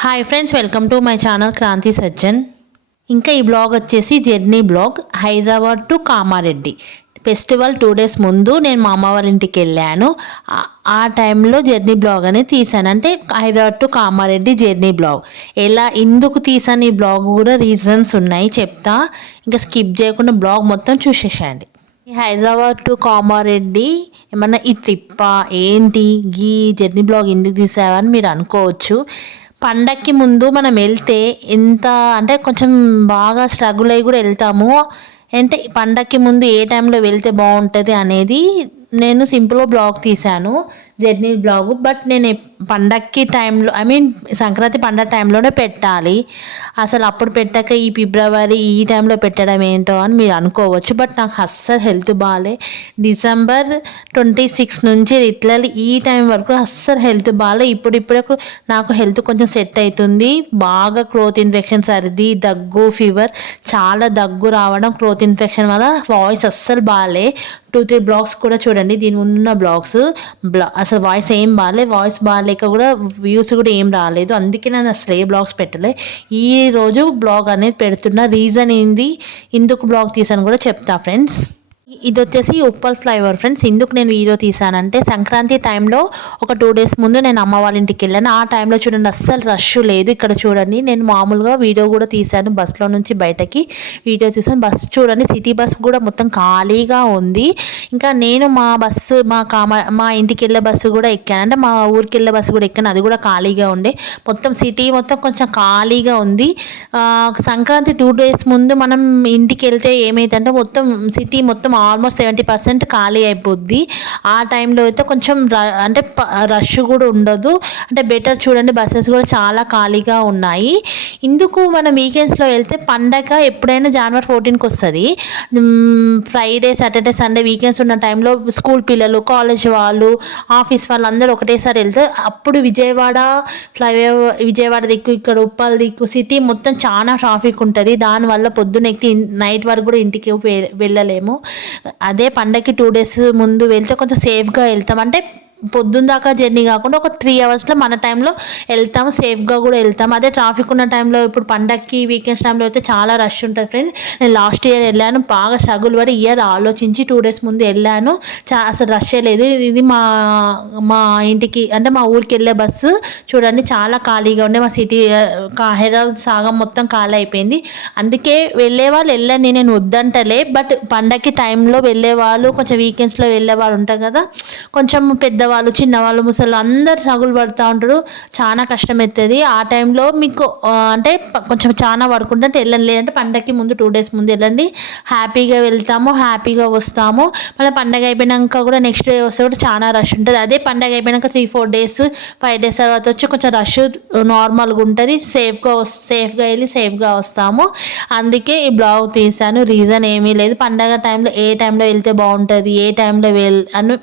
Hi friends, welcome to my channel Kranti Sajjan. ఇంకా ఈ blog వచ్చేసి journey blog. Hyderabad to Kamareddy festival 2 days ముందు నేను మా అమ్మ వాళ్ళ ఇంటికి వెళ్ళాను. ఆ టైంలో జర్నీ బ్లాగ్ అనేది తీసాను. అంటే Hyderabad to Kamareddy journey blog. ఎందుకు తీసాను ఈ బ్లాగ్ కూడా రీజన్స్ ఉన్నాయి, చెప్తా. ఇంకా స్కిప్ చేయకుండా బ్లాగ్ మొత్తం చూసేసేయండి. హైదరాబాద్ టు కామారెడ్డి ఏమన్నా ఈ ట్రిప్పా ఏంటి, ఈ జర్నీ బ్లాగ్ ఎందుకు తీసావని మీరు అనుకోవచ్చు. పండక్కి ముందు మనం వెళ్తే ఎంత అంటే కొంచెం బాగా స్ట్రగుల్ అయ్యి కూడా వెళ్తాము. అంటే పండక్కి ముందు ఏ టైంలో వెళ్తే బాగుంటుంది అనేది నేను సింపుల్గా బ్లాగ్ తీశాను, జర్నీ బ్లాగు. బట్ నేను పండక్కి టైంలో సంక్రాంతి పండగ టైంలోనే పెట్టాలి. అసలు అప్పుడు పెట్టాక ఈ ఫిబ్రవరి ఈ టైంలో పెట్టడం ఏంటో అని మీరు అనుకోవచ్చు. బట్ నాకు అస్సలు హెల్త్ బాగాలే. డిసెంబర్ 26 నుంచి ఇట్లా ఈ టైం వరకు అస్సలు హెల్త్ బాగాలే. ఇప్పుడే నాకు హెల్త్ కొంచెం సెట్ అవుతుంది. బాగా క్రోత్ ఇన్ఫెక్షన్, సర్ది, దగ్గు, ఫీవర్, చాలా దగ్గు రావడం, క్రోత్ ఇన్ఫెక్షన్ వల్ల వాయిస్ అస్సలు బాగాలే. 2-3 బ్లాగ్స్ కూడా చూడండి, దీని ముందున్న బ్లాగ్స్. అసలు వాయిస్ ఏం బాగాలే. వాయిస్ బాగాలేక కూడా వ్యూస్ కూడా ఏం రాలేదు. అందుకే నేను అసలు ఏ బ్లాగ్స్ పెట్టలే. ఈ రోజు బ్లాగ్ అనేది పెడుతున్న రీజన్ ఏంది, ఎందుకు బ్లాగ్ తీసాను కూడా చెప్తా ఫ్రెండ్స్. ఇది వచ్చేసి ఉప్పల్ ఫ్లైఓవర్ ఫ్రెండ్స్. ఎందుకు నేను వీడియో తీసానంటే సంక్రాంతి టైంలో ఒక 2 డేస్ ముందు నేను అమ్మ వాళ్ళ ఇంటికి వెళ్ళాను. ఆ టైంలో చూడండి అస్సలు రష్ లేదు. ఇక్కడ చూడండి, నేను మామూలుగా వీడియో కూడా తీశాను, బస్సులో నుంచి బయటకి వీడియో తీసాను. బస్సు చూడండి, సిటీ బస్ కూడా మొత్తం ఖాళీగా ఉంది. ఇంకా నేను మా ఇంటికి వెళ్ళే బస్సు కూడా ఎక్కాను, అంటే మా ఊరికి వెళ్ళే బస్సు కూడా ఎక్కాను. అది కూడా ఖాళీగా ఉండే. మొత్తం సిటీ మొత్తం కొంచెం ఖాళీగా ఉంది. సంక్రాంతి 2 డేస్ ముందు మనం ఇంటికి వెళ్తే ఏమైందంటే మొత్తం సిటీ మొత్తం ఆల్మోస్ట్ 70% ఖాళీ అయిపోద్ది. ఆ టైంలో అయితే కొంచెం అంటే రష్ కూడా ఉండదు. అంటే బెటర్. చూడండి బస్సెస్ కూడా చాలా ఖాళీగా ఉన్నాయి. ఇందుకు మనం వీకెండ్స్లో వెళ్తే పండగ ఎప్పుడైనా జనవరి 14కి వస్తుంది. ఫ్రైడే, సాటర్డే, సండే వీకెండ్స్ ఉన్న టైంలో స్కూల్ పిల్లలు, కాలేజ్ వాళ్ళు, ఆఫీస్ వాళ్ళు అందరూ ఒకటేసారి వెళ్తే అప్పుడు విజయవాడ దిక్కు, ఇక్కడ ఉప్పల్ దిక్కు, సిటీ మొత్తం చాలా ట్రాఫిక్ ఉంటుంది. దానివల్ల పొద్దున్న ఎక్కి నైట్ వరకు కూడా ఇంటికి వెళ్ళలేము. అదే పండగకి 2 డేస్ ముందు వెళ్తే కొంచెం సేఫ్గా వెళ్తాం. అంటే పొద్దున్న దాకా జర్నీ కాకుండా ఒక 3 అవర్స్లో మన టైంలో వెళ్తాము, సేఫ్గా కూడా వెళ్తాము. అదే ట్రాఫిక్ ఉన్న టైంలో ఇప్పుడు పండగకి వీకెండ్స్ టైంలో అయితే చాలా రష్ ఉంటుంది ఫ్రెండ్స్. నేను లాస్ట్ ఇయర్ వెళ్ళాను, బాగా స్ట్రగుల్ పడి ఇయర్ ఆలోచించి 2 డేస్ ముందు వెళ్ళాను. అసలు రష్ లేదు. ఇది మా ఇంటికి అంటే మా ఊరికి వెళ్ళే బస్సు చూడండి, చాలా ఖాళీగా ఉండే. మా సిటీ హైదరాబాద్ సాగం మొత్తం ఖాళీ అయిపోయింది. అందుకే వెళ్ళే వాళ్ళు వెళ్ళండి, నేను వద్దంటలే. బట్ పండగకి టైంలో వెళ్ళే వాళ్ళు, కొంచెం వీకెండ్స్లో వెళ్ళే వాళ్ళు ఉంటారు కదా, కొంచెం పెద్దవాళ్ళు, చిన్నవాళ్ళు, ముసళ్ళు అందరు సగులు పడుతూ ఉంటారు. చాలా కష్టం అవుతుంది. ఆ టైంలో మీకు అంటే కొంచెం చాలా వర్క్ ఉంటే వెళ్ళండి. లేదంటే పండగకి ముందు 2 డేస్ ముందు వెళ్ళండి. హ్యాపీగా వెళ్తాము, హ్యాపీగా వస్తాము. మళ్ళీ పండగ అయిపోయినాక కూడా నెక్స్ట్ డే వస్తే కూడా చాలా రష్ ఉంటుంది. అదే పండగ అయిపోయినాక 3-4 డేస్ 5 డేస్ తర్వాత వచ్చి కొంచెం రష్ నార్మల్గా ఉంటుంది. సేఫ్గా వెళ్ళి సేఫ్గా వస్తాము. అందుకే ఈ బ్లాగ్ తీసాను. రీజన్ ఏమీ లేదు. పండగ టైంలో ఏ టైంలో వెళ్తే బాగుంటుంది, ఏ టైంలో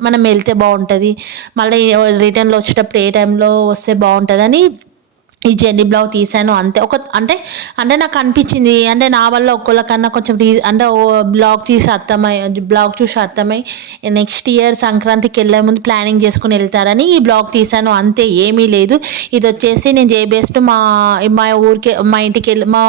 మనం వెళ్తే బాగుంటుంది, మళ్ళీ రిటర్న్లో వచ్చేటప్పుడు ఏ టైంలో వస్తే బాగుంటుందని ఈ జర్నీ బ్లాగ్ తీసాను. అంతే. అంటే నాకు అనిపించింది, అంటే నా వల్ల ఒక్కళ్ళకన్నా కొంచెం అంటే బ్లాగ్ చూసి అర్థమై నెక్స్ట్ ఇయర్ సంక్రాంతికి వెళ్ళే ముందు ప్లానింగ్ చేసుకుని వెళ్తారని ఈ బ్లాగ్ తీసాను. అంతే, ఏమీ లేదు. ఇది వచ్చేసి నేను జేబీఎస్ మా ఊరికి, మా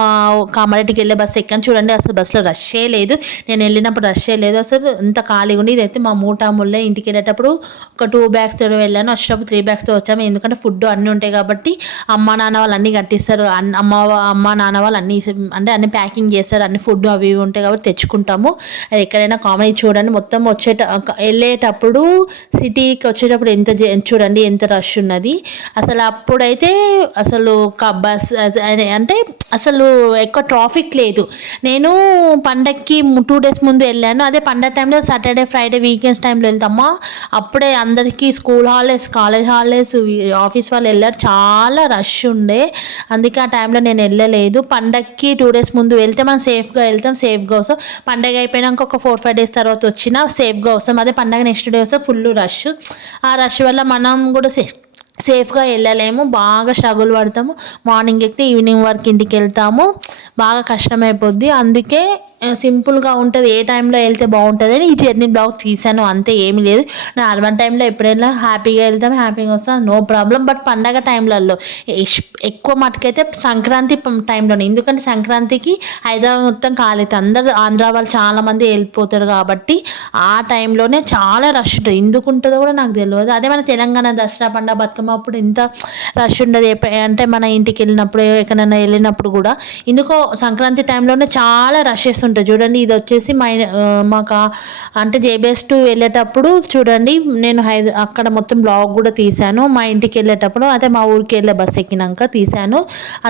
కామారెడ్డికి వెళ్ళే బస్సు ఎక్కాను. చూడండి అసలు బస్సులో రష్ే లేదు. నేను వెళ్ళినప్పుడు రష్ే లేదు, అసలు అంత ఖాళీగా ఉండి. ఇదైతే మా మూటాముల్లే. ఇంటికి వెళ్ళేటప్పుడు ఒక 2 బ్యాగ్స్తో వెళ్ళాను, వచ్చేటప్పుడు 3 బ్యాగ్స్తో వచ్చాము. ఎందుకంటే ఫుడ్ అన్నీ ఉంటాయి కాబట్టి అమ్మ నాన్న వాళ్ళు అన్నీ కట్టిస్తారు. అమ్మ నాన్న వాళ్ళు అన్ని ప్యాకింగ్ చేస్తారు. అన్ని ఫుడ్ అవి ఇవి ఉంటాయి కాబట్టి తెచ్చుకుంటాము. అది ఎక్కడైనా కామన్. చూడండి మొత్తం వెళ్ళేటప్పుడు సిటీకి వచ్చేటప్పుడు చూడండి ఎంత రష్ ఉన్నది. అసలు అప్పుడైతే అసలు బస్ అంటే అసలు ఎక్కువ ట్రాఫిక్ లేదు. నేను పండగకి 2 డేస్ ముందు వెళ్ళాను. అదే పండగ టైంలో సాటర్డే, ఫ్రైడే వీకెండ్స్ టైంలో వెళ్తామా, అప్పుడే అందరికీ school holidays, college holidays, office వాళ్ళు వెళ్ళారు. చాలా రష్ ఉండే. అందుకే ఆ టైంలో నేను వెళ్ళలేదు. పండగకి 2 డేస్ ముందు వెళ్తే మనం సేఫ్గా వెళ్తాం, సేఫ్గా వస్తాం. పండగ అయిపోయినాక ఒక 4-5 డేస్ తర్వాత వచ్చినా సేఫ్గా వస్తాం. అదే పండగ నెక్స్ట్ డే వస్తే ఫుల్ రష్. ఆ రష్ వల్ల మనం కూడా సేఫ్గా వెళ్ళలేము, బాగా స్ట్రగుల్ పడతాము. మార్నింగ్ ఎక్కితే ఈవినింగ్ వరకు ఇంటికి వెళ్తాము, బాగా కష్టమైపోద్ది. అందుకే సింపుల్గా ఉంటుంది, ఏ టైంలో వెళ్తే బాగుంటుంది అని ఈ జర్నీ బ్లాగ్ తీసాను, అంతే. ఏమీ లేదు. నార్మల్ టైంలో ఎప్పుడైనా హ్యాపీగా వెళ్తాం, హ్యాపీగా వస్తాం, నో ప్రాబ్లం. బట్ పండగ టైంలలో ఎక్కువ మటుకైతే సంక్రాంతి టైంలోనే, ఎందుకంటే సంక్రాంతికి హైదరాబాద్ మొత్తం ఖాళీ, అందరూ ఆంధ్ర వాళ్ళు చాలామంది వెళ్ళిపోతారు కాబట్టి ఆ టైంలోనే చాలా రష్ ఉంటుంది. ఎందుకు ఉంటుందో కూడా నాకు తెలియదు. అదే మన తెలంగాణ దసరా పండుగ బతుకమ్మ అప్పుడు ఇంత రష్ ఉండదు. అంటే మన ఇంటికి వెళ్ళినప్పుడు ఎక్కడైనా వెళ్ళినప్పుడు కూడా ఎందుకో సంక్రాంతి టైంలోనే చాలా రషెస్ ఉంటుంది. చూడండి, ఇది వచ్చేసి మాకు అంటే జేబీఎస్ టు వెళ్ళేటప్పుడు చూడండి, నేను అక్కడ మొత్తం బ్లాగ్ కూడా తీశాను. మా ఇంటికి వెళ్ళేటప్పుడు అదే మా ఊరికి వెళ్ళే బస్ ఎక్కినాక తీశాను.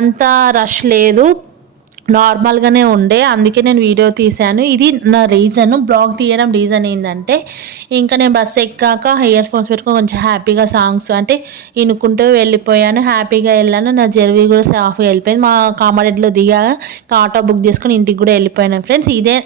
అంత రష్ లేదు, నార్మల్గానే ఉండే, అందుకే నేను వీడియో తీశాను. ఇది నా రీజన్, బ్లాగ్ తీయడం రీజన్ ఏంటంటే, ఇంకా నేను బస్సు ఎక్కాక ఇయర్ ఫోన్స్ పెట్టుకొని కొంచెం హ్యాపీగా సాంగ్స్ అంటే వినుకుంటూ వెళ్ళిపోయాను, హ్యాపీగా వెళ్ళాను. నా జర్నీ కూడా సాఫ్గా వెళ్ళిపోయింది. మా కామారెడ్డిలో దిగాక ఆటో బుక్ చేసుకొని ఇంటికి కూడా వెళ్ళిపోయాను ఫ్రెండ్స్. ఇదే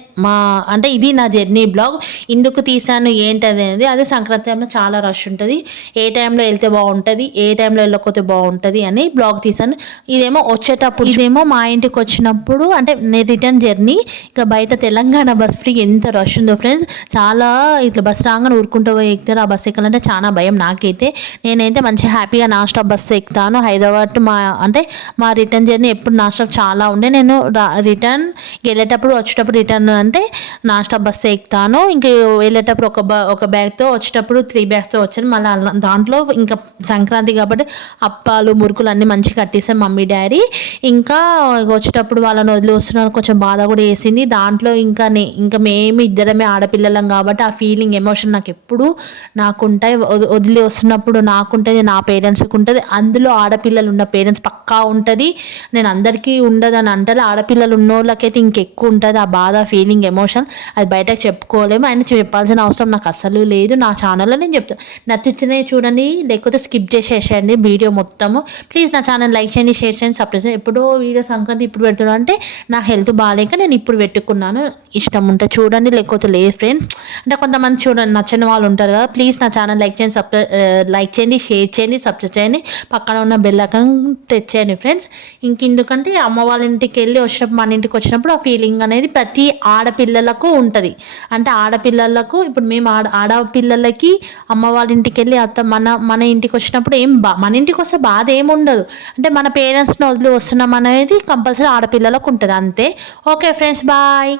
అంటే ఇది నా జర్నీ బ్లాగ్. ఎందుకు తీసాను ఏంటది అనేది, అదే సంక్రాంతి టైంలో చాలా రష్ ఉంటుంది, ఏ టైంలో వెళ్తే బాగుంటుంది, ఏ టైంలో వెళ్ళకపోతే బాగుంటుంది అని బ్లాగ్ తీసాను. ఇదేమో వచ్చేటప్పుడు, ఇదేమో మా ఇంటికి వచ్చినప్పుడు అంటే నేను రిటర్న్ జర్నీ. ఇక బయట తెలంగాణ బస్ ఫ్రీ ఎంత రష్ ఉందో ఫ్రెండ్స్, చాలా ఇట్లా బస్ రాగానే ఊరుకుంటూ పోయి ఎక్కుతారు. ఆ బస్ ఎక్కాలంటే చాలా భయం నాకైతే. నేనైతే మంచిగా హ్యాపీగా నాన్ స్టాప్ బస్సు ఎక్కుతాను. హైదరాబాద్ అంటే మా రిటర్న్ జర్నీ ఎప్పుడు నాన్ స్టాప్ చాలా ఉండే. నేను రిటర్న్ వెళ్ళేటప్పుడు వచ్చేటప్పుడు రిటర్న్ అంటే నాన్ స్టాప్ బస్సు ఎక్కుతాను. ఇంకా వెళ్ళేటప్పుడు ఒక బ్యాగ్తో, వచ్చేటప్పుడు 3 బ్యాగ్స్తో వచ్చాను. మళ్ళీ దాంట్లో ఇంకా సంక్రాంతి కాబట్టి అప్పాలు మురుకులు అన్నీ మంచిగా కట్టేసాను మమ్మీ డాడీ. ఇంకా వచ్చేటప్పుడు వాళ్ళని వదిలి వస్తున్నాను, కొంచెం బాధ కూడా వేసింది. దాంట్లో ఇంకా మేము ఇద్దరమే ఆడపిల్లలం కాబట్టి ఆ ఫీలింగ్ ఎమోషన్ నాకు ఎప్పుడు నాకుంటాయి. వదిలి వస్తున్నప్పుడు నాకుంటుంది, నా పేరెంట్స్కి ఉంటుంది. అందులో ఆడపిల్లలు ఉన్న పేరెంట్స్ పక్కా ఉంటుంది. నేను అందరికీ ఉండదని అంటారు, ఆడపిల్లలు ఉన్నోళ్ళకైతే ఇంకెక్కువ ఉంటుంది ఆ బాధ, ఫీలింగ్, ఎమోషన్. అది బయటకు చెప్పుకోలేము, ఆయన చెప్పాల్సిన అవసరం నాకు అసలు లేదు. నా ఛానల్లో నేను చెప్తాను, నచ్చితేనే చూడండి, లేకపోతే స్కిప్ చేసేసేయండి వీడియో మొత్తము. ప్లీజ్ నా ఛానల్ లైక్ చేయండి, షేర్ చేయండి, సబ్స్క్రైబ్ చేయండి. ఎప్పుడో వీడియో సంక్రాంతి ఇప్పుడు పెడుతున్నాను అంటే నా హెల్త్ బాగాలేక నేను ఇప్పుడు పెట్టుకున్నాను. ఇష్టం ఉంటే చూడండి, లేకపోతే లేదు ఫ్రెండ్స్. అంటే కొంతమంది చూడండి నచ్చని వాళ్ళు ఉంటారు కదా. ప్లీజ్ నా ఛానల్ లైక్ చేయండి, లైక్ చేయండి, షేర్ చేయండి, సబ్స్క్రైబ్ చేయండి, పక్కన ఉన్న బెల్ ఐకాన్ తెచ్చేయండి ఫ్రెండ్స్. ఇంకెందుకంటే అమ్మ వాళ్ళ ఇంటికి వెళ్ళి వచ్చినప్పుడు, మన ఇంటికి వచ్చినప్పుడు ఆ ఫీలింగ్ అనేది ప్రతి ఆడపిల్లలకు ఉంటుంది. అంటే ఆడపిల్లలకు ఇప్పుడు మేము ఆడపిల్లలకి అమ్మ వాళ్ళ ఇంటికి వెళ్ళి మన ఇంటికి వచ్చినప్పుడు మన ఇంటికి వస్తే బాధ ఏమి ఉండదు. అంటే మన పేరెంట్స్ని వదిలి వస్తున్నాం అనేది కంపల్సరీ ఆడపిల్లలకు ఉంటుంది అంతే. Okay friends, bye.